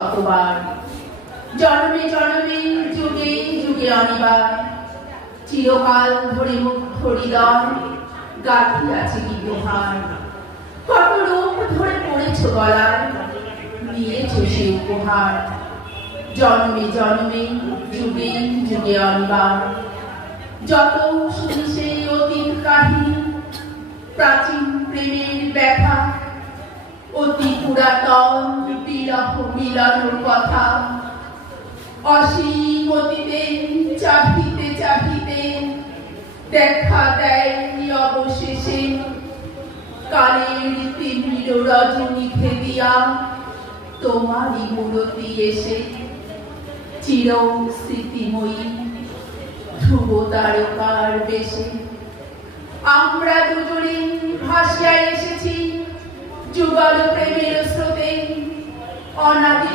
কতবার জন্মে জন্মে যুগে যুগে অনিবার চিরকাল ধরে মুগ্ধ হৃদয় গাঁথি আছে কি প্রহার। কত রূপ ধরে পড়েছ গলায়, নিয়েছ সে উপহার। জন্মে জন্মে যুগে যুগে অনিবার যত শুনি সেই অতীত কাহিনী, প্রাচীন প্রেমের ব্যথা, অতি পুরাতন বিরহ মিলনের কথা। অসীম অতীতে চাহিতে চাহিতে দেখা দেয়নি অবশেষে কালের তিমির রজনী খেদিয়া তোমারই মূরতি এসে। চির স্মৃতিময়ী ধ্রুব তারকার বেশে আমরা দুজনে ভাসিয়া এসেছি যুগল প্রেমের স্রোতে। অনাদি